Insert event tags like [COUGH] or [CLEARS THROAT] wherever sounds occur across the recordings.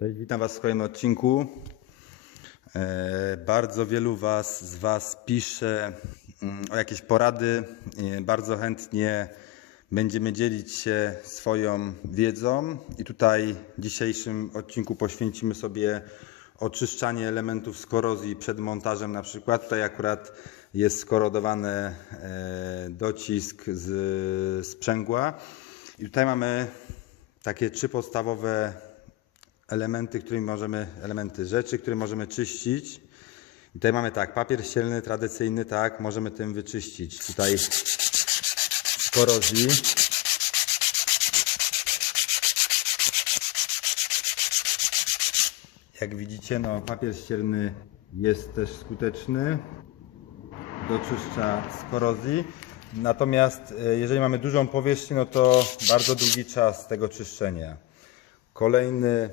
Cześć, witam Was w kolejnym odcinku. E, bardzo wielu was, z Was pisze mm, o jakieś porady. E, bardzo chętnie będziemy dzielić się swoją wiedzą i tutaj w dzisiejszym odcinku poświęcimy sobie oczyszczanie elementów z korozji przed montażem na przykład. Tutaj akurat jest skorodowany e, docisk z sprzęgła i tutaj mamy takie trzy podstawowe elementy, którymi możemy, elementy rzeczy, które możemy czyścić. I tutaj mamy tak, papier ścielny, tradycyjny, tak, możemy tym wyczyścić. Tutaj korozji. Jak widzicie, no, papier ścielny jest też skuteczny, doczyszcza z korozji. Natomiast e, jeżeli mamy dużą powierzchnię, no to bardzo długi czas tego czyszczenia. Kolejny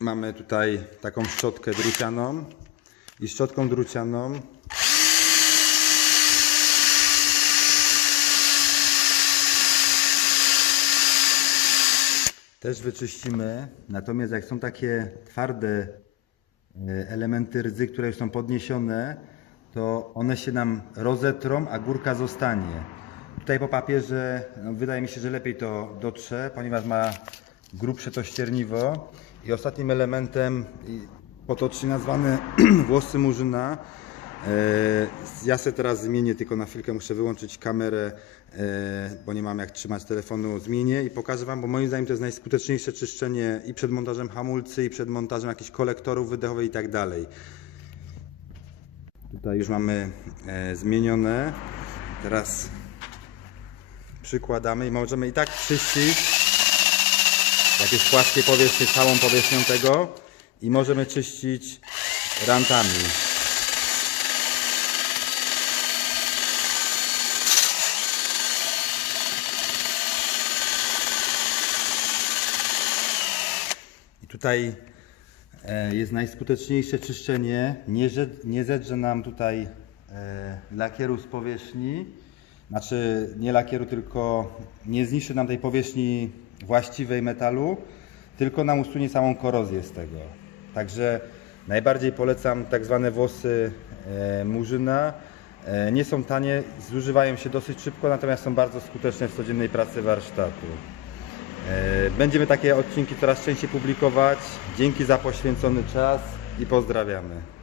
mamy tutaj taką szczotkę drucianą i szczotką drucianą też wyczyścimy. Natomiast jak są takie twarde e, elementy rdzy, które już są podniesione, to one się nam rozetrą, a górka zostanie. Tutaj po papierze no, wydaje mi się, że lepiej to dotrze, ponieważ ma grubsze to ścierniwo. I ostatnim elementem, potocznie nazwane [CLEARS THROAT] włosy murzyna, e, ja sobie teraz zmienię, tylko na chwilkę muszę wyłączyć kamerę, e, bo nie mam jak trzymać telefonu, zmienię i pokażę Wam, bo moim zdaniem to jest najskuteczniejsze czyszczenie i przed montażem hamulcy, i przed montażem jakichś kolektorów wydechowych i tak dalej. Tutaj już mamy e, zmienione. Teraz przykładamy i możemy i tak czyścić jakieś płaskie powierzchnie całą powierzchnią tego i możemy czyścić rantami. I tutaj e, jest najskuteczniejsze czyszczenie. Nie, nie zedrze nam tutaj e, lakieru z powierzchni. Znaczy nie lakieru, tylko nie zniszczy nam tej powierzchni właściwej metalu, tylko nam usunie samą korozję z tego. Także najbardziej polecam tak zwane włosy e, murzyna. E, nie są tanie, zużywają się dosyć szybko, natomiast są bardzo skuteczne w codziennej pracy warsztatu. E, Będziemy takie odcinki coraz częściej publikować. Dzięki za poświęcony czas i pozdrawiamy.